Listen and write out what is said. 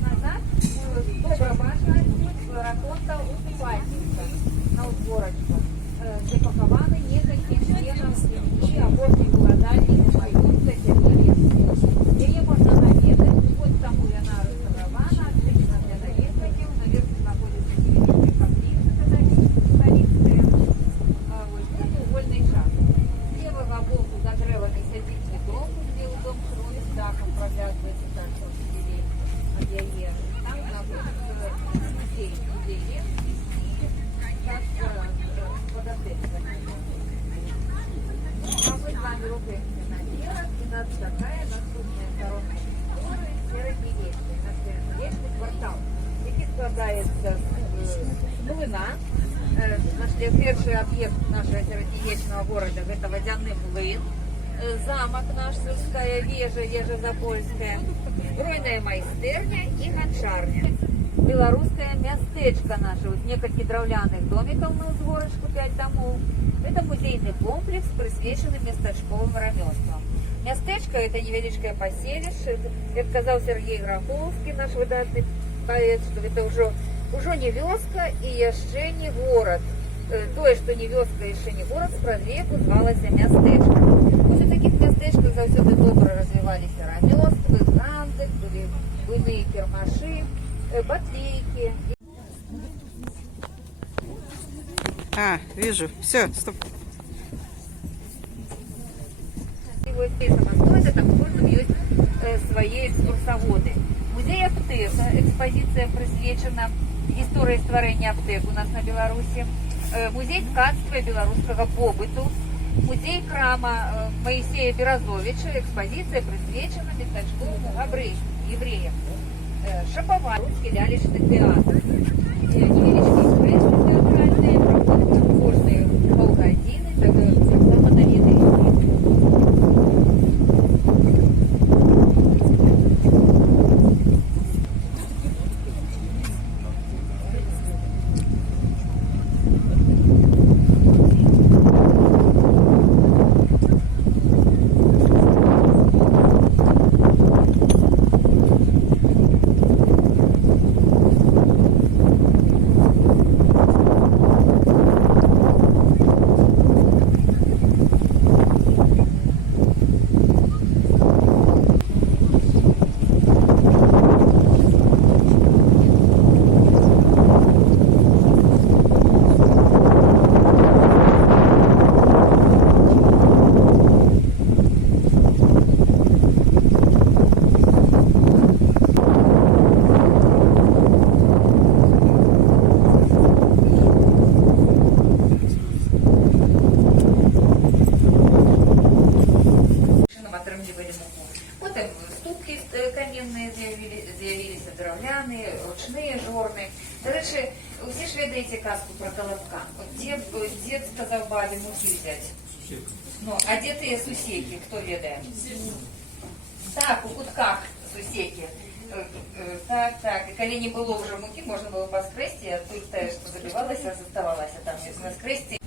назад добробашна раконта укупательства на узборочку, где похованы несколько членов семьи, обоих владельцев Союза Сергеевских. Ее можно наведать, вот тому она расставана, отлично для наведывания, наверху находится деревянный комплекс, католическая, вот, вольный шаг. Слева в оболку задреванный садичный дом, где у дом крови с дахом проглядывается так, что сидеть, где е. Там находится музей ремки и как подотельство. А мы с вами рухаемся наверх, и нас такая наступная сторонка школы Северодвинецкой, на Северодвинецкий квартал, який складається з млина. Нашли перший объект нашего северодвинецкого города, это водяный млын, замок наш, Сырская вежа Запольская, збройная майстерня и гончарня. Белорусское местечко наше, вот несколько драўляных домиков на узгорочку, 5 домов. Это музейный комплекс, присвяченный местачковым ремеслам. Местечко это невеличкое поселище, как сказал Сергей Граховский, наш выдатный поэт, что это уже не вёска и яшчэ не город. Тое, что не вёска и яшчэ не город, спрадвеку звалася мястэчка. Вот у таких мястэчках заўсёды добра развивались рамёствы, гандаль, были буйные кірмашы, батлейки. Вижу. Все, стоп. И вот здесь находится, там в кожном есть свои экскурсоводы. Музей аптека, экспозиция присвячена истории створения аптек у нас на Беларуси. Музей ткацтва белорусского побыту. Музей крама Моисея Берозовича, экспозиция присвячена местачковым евреям. Шаповаль, русский лялечный театр. Невеличкие экспрессы театральные, проходят кожные полгодины, так само наведываете. Потім ступки камінні з'явилися, дерев'яні, ручні, жорні. До речі, всі ж ведаєте казку про Колобка. От дід сказав бабі муки взяти. Ну, а де ті сусеки, хто ведає? Так, у кутках сусеки. Так. И коли не было уже муки, можно было поскрести, а тут, что забивалось, оставалось там на скрести.